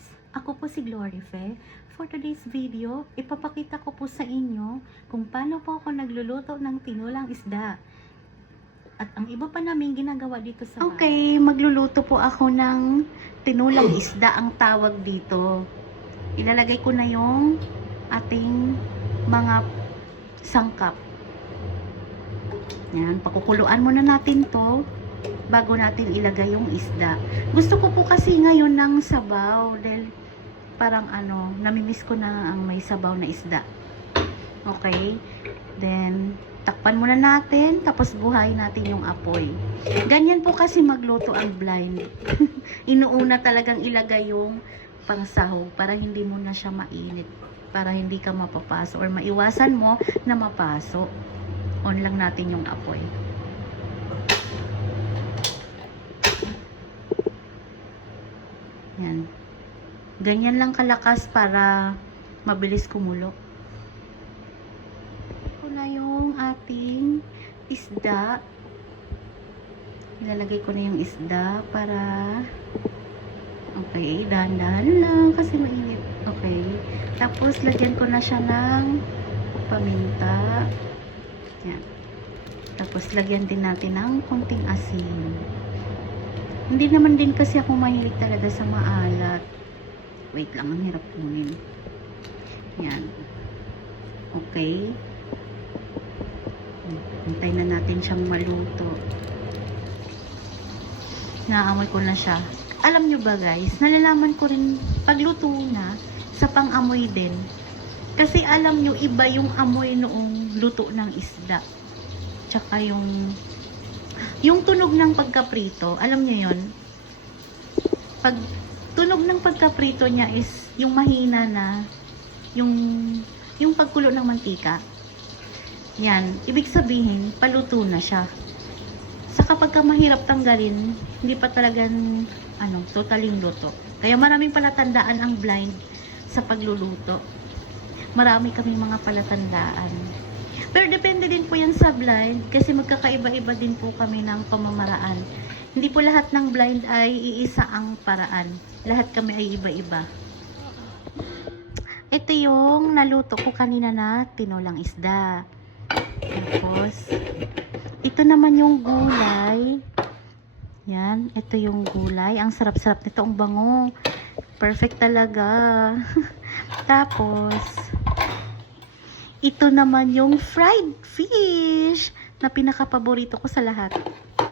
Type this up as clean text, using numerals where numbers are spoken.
guys! Ako po si Glorife. For today's video, ipapakita ko po sa inyo kung paano po ako nagluluto ng tinulang isda. At ang iba pa namin ginagawa dito sa bahay. Okay, magluluto po ako ng tinulang isda ang tawag dito. Ilalagay ko na yung ating mga sangkap. Yan, pakukuluan muna natin to bago natin ilagay yung isda. Gusto ko po kasi ngayon ng sabaw dahil parang namimiss ko na ang may sabaw na isda. Okay, then takpan muna natin tapos buhayin natin yung apoy. Ganyan po kasi magluto ang blind. Inuuna talagang ilagay yung pangsahog para hindi mo na siya mainit, para hindi ka mapapaso or maiwasan mo na mapaso. On lang natin yung apoy. Yan. Ganyan lang kalakas para mabilis kumulo. Ito na yung ating isda. Ilalagay ko na yung isda para okay, dahan-dahan lang kasi mainit. Okay. Tapos lagyan ko na siya ng paminta. Yan. Tapos lagyan din natin ng konting asin. Hindi naman din kasi ako mahilig talaga sa maalat. Wait lang, ang hirap kunin. Yan. Okay. Hintay na natin siyang maluto. Naamoy ko na siya. Alam nyo ba guys, nalalaman ko rin pagluto na sa pang-amoy din. Kasi alam nyo, iba yung amoy noong luto ng isda. Tsaka yung tunog ng pagkaprito, alam nyo yun? Pag tunog ng pagkaprito niya is yung mahina na, yung pagkulo ng mantika. Yan, ibig sabihin, paluto na siya. Sa kapag ka mahirap tanggalin, hindi pa talagang, totaling luto. Kaya maraming palatandaan ang blind sa pagluluto. Marami kami mga palatandaan. Pero depende din po yan sa blind kasi magkakaiba-iba din po kami ng pamamaraan. Hindi po lahat ng blind ay iisa ang paraan. Lahat kami ay iba-iba. Ito yung naluto ko kanina na tinulang isda. Tapos, ito naman yung gulay. Yan, ito yung gulay. Ang sarap-sarap nito, ang bango. Perfect talaga. Tapos, ito naman yung fried fish na pinaka-paborito ko sa lahat.